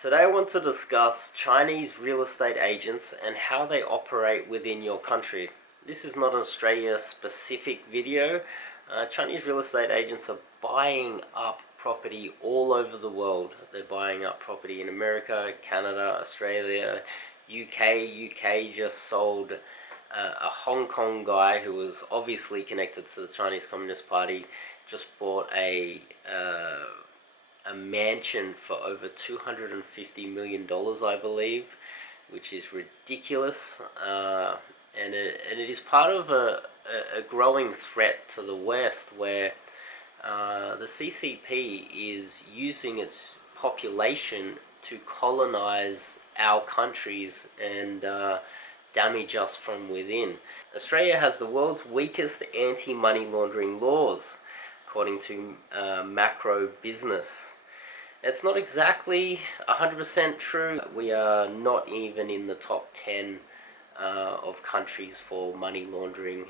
Today I want to discuss Chinese real estate agents and how they operate within your country. This is not an Australia specific video. Chinese real estate agents are buying up property all over the world. They're buying up property in America, Canada, Australia, UK. UK just sold a Hong Kong guy who was obviously connected to the Chinese Communist Party, just bought a mansion for over $250 million, I believe, which is ridiculous, and it is part of a growing threat to the West, where the CCP is using its population to colonize our countries and damage us from within. Australia has the world's weakest anti-money laundering laws, according to Macro Business. It's not exactly 100% true. We are not even in the top 10 of countries for money laundering.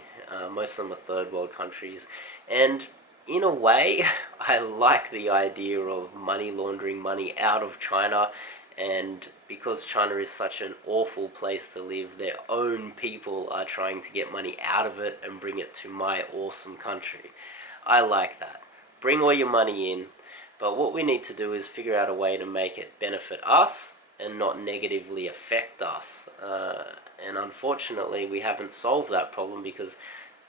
Most of them are third world countries. And in a way, I like the idea of money laundering money out of China. And because China is such an awful place to live, their own people are trying to get money out of it and bring it to my awesome country. I like that. Bring all your money in, but what we need to do is figure out a way to make it benefit us and not negatively affect us. And unfortunately, we haven't solved that problem because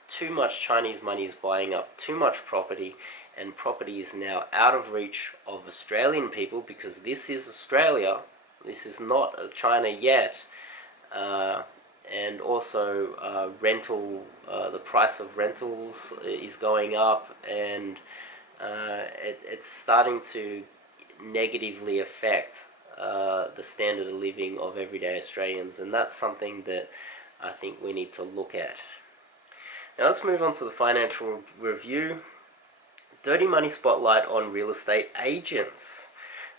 too much Chinese money is buying up too much property, and property is now out of reach of Australian people, because this is Australia. This is not China yet. And also the price of rentals is going up, and it's starting to negatively affect the standard of living of everyday Australians, and that's something that I think we need to look at. Now let's move on to the financial review. Dirty money spotlight on real estate agents.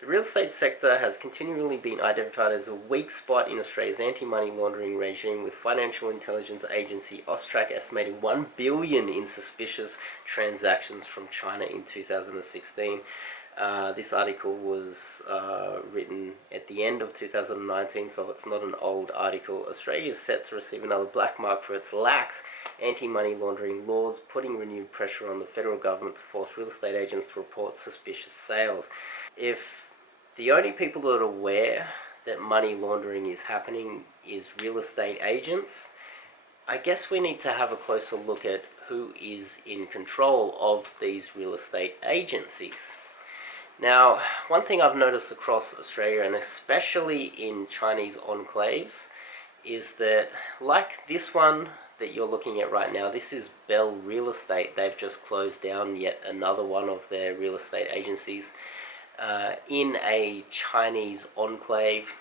The real estate sector has continually been identified as a weak spot in Australia's anti-money laundering regime, with financial intelligence agency Austrac estimating $1 billion in suspicious transactions from China in 2016. This article was written at the end of 2019, so it's not an old article. Australia is set to receive another black mark for its lax anti-money laundering laws, putting renewed pressure on the federal government to force real estate agents to report suspicious sales. If the only people that are aware that money laundering is happening is real estate agents, I guess we need to have a closer look at who is in control of these real estate agencies. Now, one thing I've noticed across Australia, and especially in Chinese enclaves, is that, like this one that you're looking at right now, this is Bell Real Estate. They've just closed down yet another one of their real estate agencies in a Chinese enclave.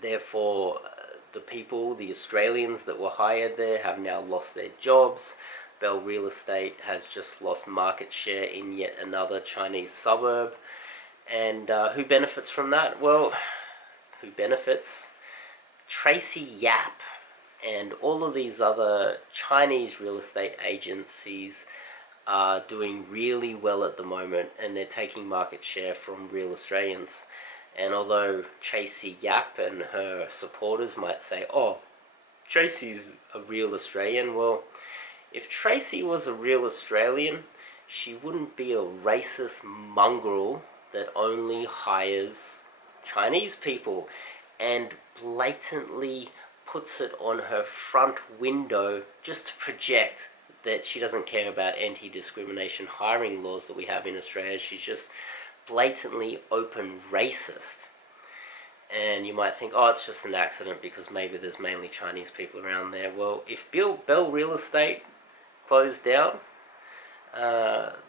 Therefore, the Australians that were hired there have now lost their jobs. Bell Real Estate has just lost market share in yet another Chinese suburb. And who benefits from that? Well, who benefits? Tracy Yap and all of these other Chinese real estate agencies are doing really well at the moment, and they're taking market share from real Australians. And although Tracy Yap and her supporters might say, oh, Tracy's a real Australian, well, if Tracy was a real Australian, she wouldn't be a racist mongrel that only hires Chinese people and blatantly puts it on her front window just to project that she doesn't care about anti-discrimination hiring laws that we have in Australia. She's just blatantly open racist. And you might think, oh, it's just an accident because maybe there's mainly Chinese people around there. Well, if Bell Real Estate closed down,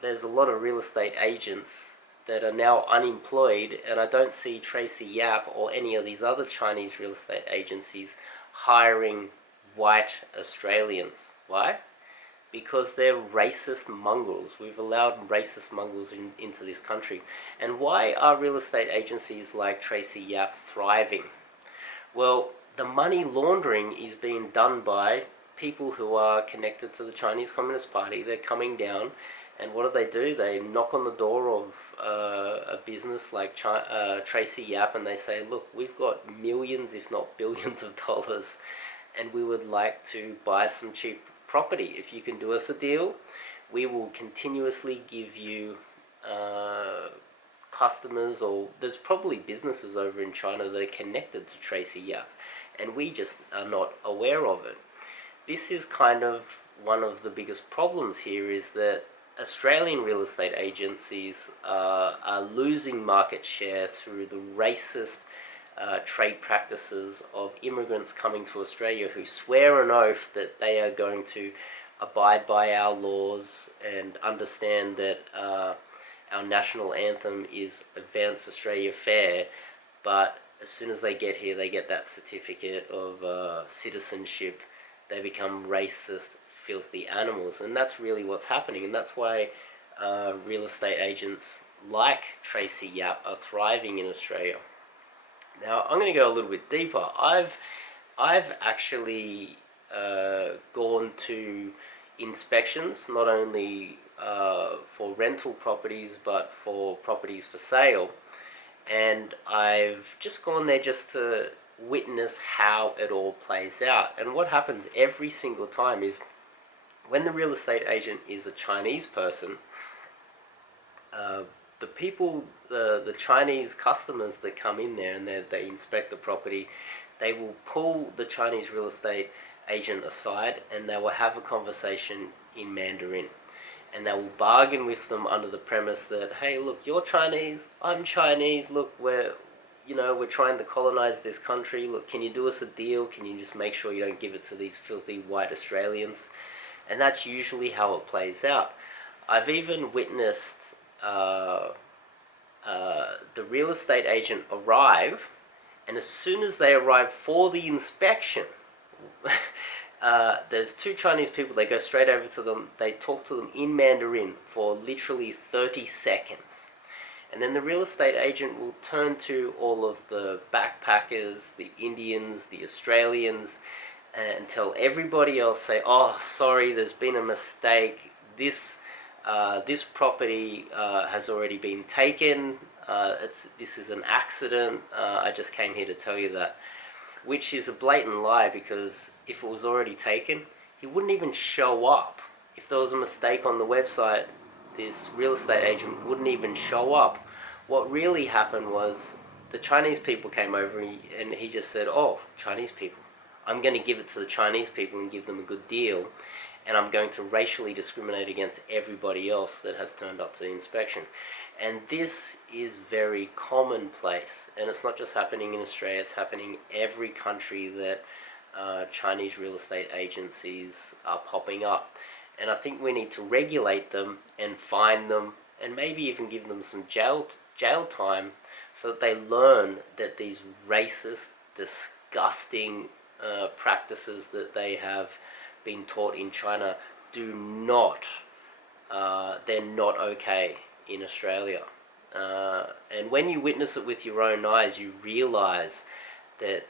there's a lot of real estate agents that are now unemployed, and I don't see Tracy Yap or any of these other Chinese real estate agencies hiring white Australians. Why? Because they're racist mongrels. We've allowed racist mongrels into this country. And why are real estate agencies like Tracy Yap thriving? Well, the money laundering is being done by people who are connected to the Chinese Communist Party. They're coming down And what do? They knock on the door of a business like Tracy Yap, and they say, look, we've got millions, if not billions of dollars, and we would like to buy some cheap property. If you can do us a deal, we will continuously give you customers, or there's probably businesses over in China that are connected to Tracy Yap, and we just are not aware of it. This is kind of one of the biggest problems here, is that Australian real estate agencies are losing market share through the racist trade practices of immigrants coming to Australia who swear an oath that they are going to abide by our laws and understand that our national anthem is Advance Australia Fair, but as soon as they get here, they get that certificate of citizenship, they become racist, filthy animals. And that's really what's happening, and that's why real estate agents like Tracy Yap are thriving in Australia. Now, I'm going to go a little bit deeper. I've actually gone to inspections, not only for rental properties, but for properties for sale. And I've just gone there just to witness how it all plays out. And what happens every single time is, when the real estate agent is a Chinese person, the people, the Chinese customers that come in there and they inspect the property, they will pull the Chinese real estate agent aside and they will have a conversation in Mandarin. And they will bargain with them under the premise that, hey, look, you're Chinese, I'm Chinese, look, we're trying to colonize this country, look, can you do us a deal? Can you just make sure you don't give it to these filthy white Australians? And that's usually how it plays out. I've even witnessed the real estate agent arrive, and as soon as they arrive for the inspection, there's two Chinese people, they go straight over to them, they talk to them in Mandarin for literally 30 seconds. And then the real estate agent will turn to all of the backpackers, the Indians, the Australians, and tell everybody else, say, oh, sorry, there's been a mistake, this property has already been taken, this is an accident, I just came here to tell you that. Which is a blatant lie, because if it was already taken, he wouldn't even show up. If there was a mistake on the website, this real estate agent wouldn't even show up. What really happened was the Chinese people came over and he just said, oh, Chinese people, I'm going to give it to the Chinese people and give them a good deal, and I'm going to racially discriminate against everybody else that has turned up to the inspection. And this is very commonplace, and it's not just happening in Australia, it's happening in every country that Chinese real estate agencies are popping up. And I think we need to regulate them and fine them, and maybe even give them some jail time, so that they learn that these racist, disgusting practices that they have been taught in China do not, they're not okay in Australia. And when you witness it with your own eyes, you realize that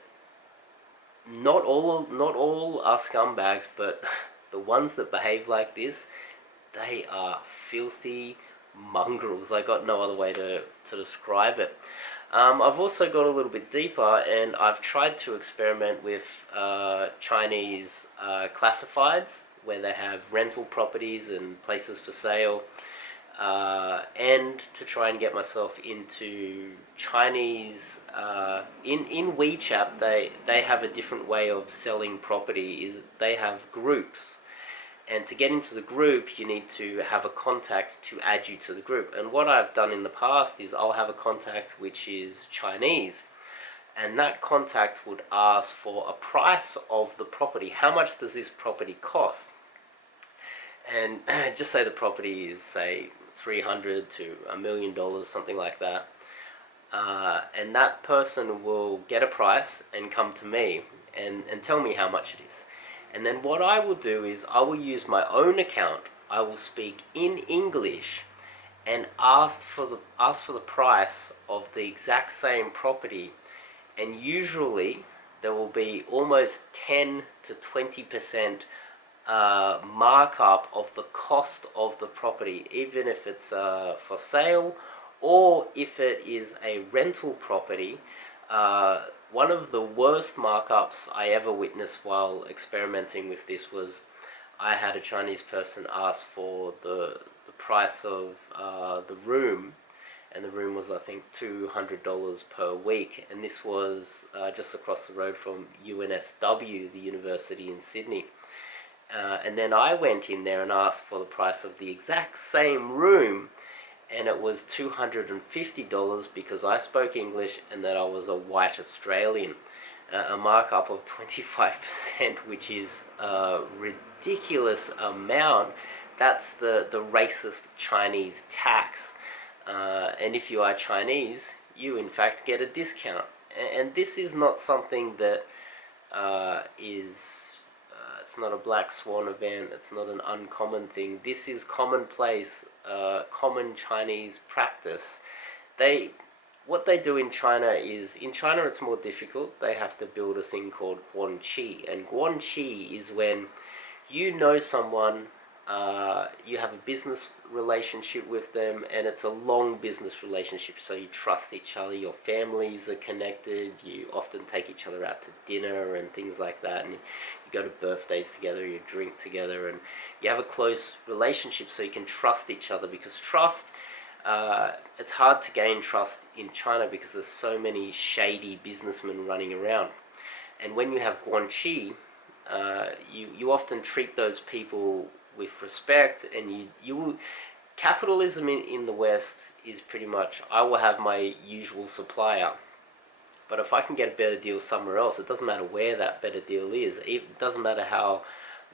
not all are scumbags, but the ones that behave like this, they are filthy mongrels. I got no other way to describe it. I've also gone a little bit deeper, and I've tried to experiment with Chinese classifieds, where they have rental properties and places for sale, and to try and get myself into Chinese, in WeChat, they have a different way of selling property. They have groups, and to get into the group you need to have a contact to add you to the group. And what I've done in the past is I'll have a contact which is Chinese, and that contact would ask for a price of the property. How much does this property cost? And just say the property is, say, $300,000 to $1 million, something like that. And that person will get a price and come to me and tell me how much it is. And then what I will do is I will use my own account. I will speak in English and ask for the price of the exact same property. And usually there will be almost 10 to 20% markup of the cost of the property, even if it's for sale or if it is a rental property. One of the worst markups I ever witnessed while experimenting with this was I had a Chinese person ask for the price of the room, and the room was, I think, $200 per week, and this was just across the road from UNSW, the university in Sydney. And then I went in there and asked for the price of the exact same room, and it was $250 because I spoke English and that I was a white Australian. A markup of 25%, which is a ridiculous amount. That's the racist Chinese tax. And if you are Chinese, you in fact get a discount. And this is not something that it's not a black swan event, it's not an uncommon thing. This is commonplace, common Chinese practice. What they do in China is, in China it's more difficult. They have to build a thing called guanxi. And guanxi is when you know someone, you have a business relationship with them, and it's a long business relationship, so you trust each other, your families are connected, you often take each other out to dinner and things like that, and you go to birthdays together, you drink together, and you have a close relationship so you can trust each other, because trust, it's hard to gain trust in China because there's so many shady businessmen running around. And when you have guanxi, you often treat those people with respect, and capitalism in the West is pretty much, I will have my usual supplier, but if I can get a better deal somewhere else, it doesn't matter where that better deal is, it doesn't matter how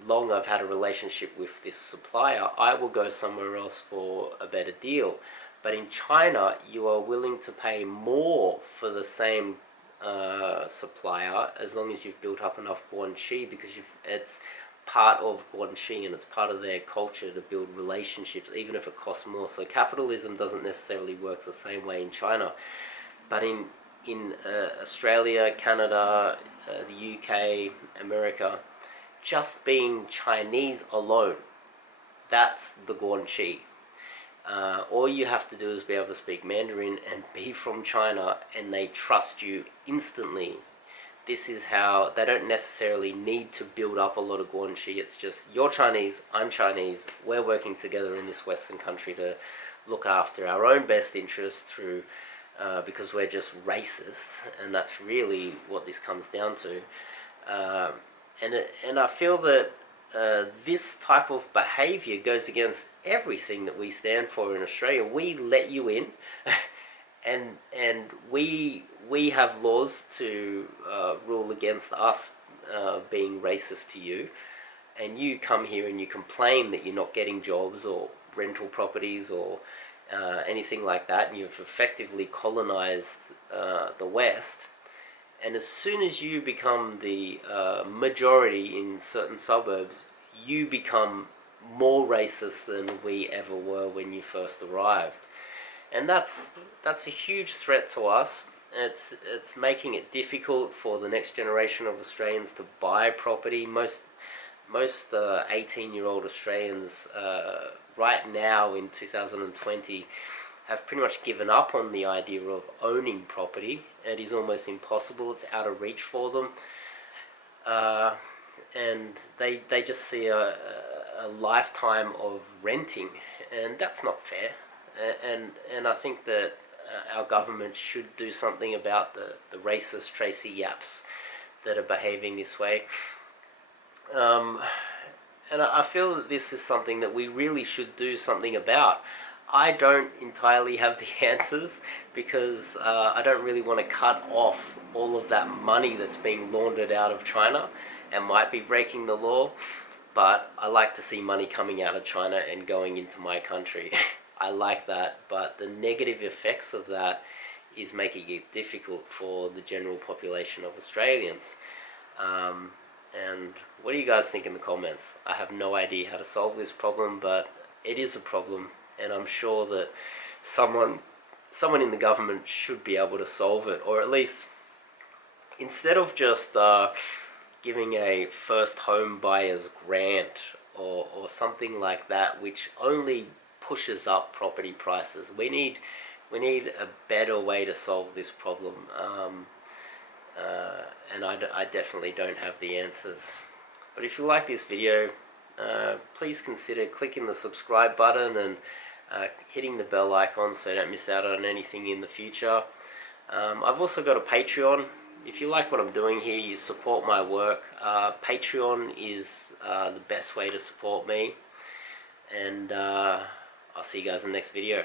long I've had a relationship with this supplier, I will go somewhere else for a better deal. But in China, you are willing to pay more for the same supplier as long as you've built up enough guanxi, because it's part of guanxi and it's part of their culture to build relationships, even if it costs more. So capitalism doesn't necessarily work the same way in China. But in Australia, Canada, the UK, America, just being Chinese alone, that's the guanxi. All you have to do is be able to speak Mandarin and be from China, and they trust you instantly. This is how, they don't necessarily need to build up a lot of guanxi. It's just, you're Chinese, I'm Chinese, we're working together in this Western country to look after our own best interests through, because we're just racist, and that's really what this comes down to. And I feel that this type of behaviour goes against everything that we stand for in Australia. We let you in, and we have laws to rule against us being racist to you, and you come here and you complain that you're not getting jobs or rental properties or anything like that, and you've effectively colonized the West. And as soon as you become the majority in certain suburbs, you become more racist than we ever were when you first arrived. And that's a huge threat to us. It's making it difficult for the next generation of Australians to buy property. Most 18-year-old Australians right now in 2020 have pretty much given up on the idea of owning property. It is almost impossible. It's out of reach for them. And they just see a lifetime of renting, and that's not fair. And I think that our government should do something about the racist Tracy Yaps that are behaving this way. And I feel that this is something that we really should do something about. I don't entirely have the answers, because I don't really want to cut off all of that money that's being laundered out of China and might be breaking the law, but I like to see money coming out of China and going into my country. I like that, but the negative effects of that is making it difficult for the general population of Australians. And what do you guys think in the comments? I have no idea how to solve this problem, but it is a problem, and I'm sure that someone in the government should be able to solve it, or at least, instead of just giving a first home buyer's grant or something like that, which only pushes up property prices. We need a better way to solve this problem, and I definitely don't have the answers. But if you like this video, please consider clicking the subscribe button and hitting the bell icon so you don't miss out on anything in the future. I've also got a Patreon. If you like what I'm doing here, you support my work. Patreon is the best way to support me. And I'll see you guys in the next video.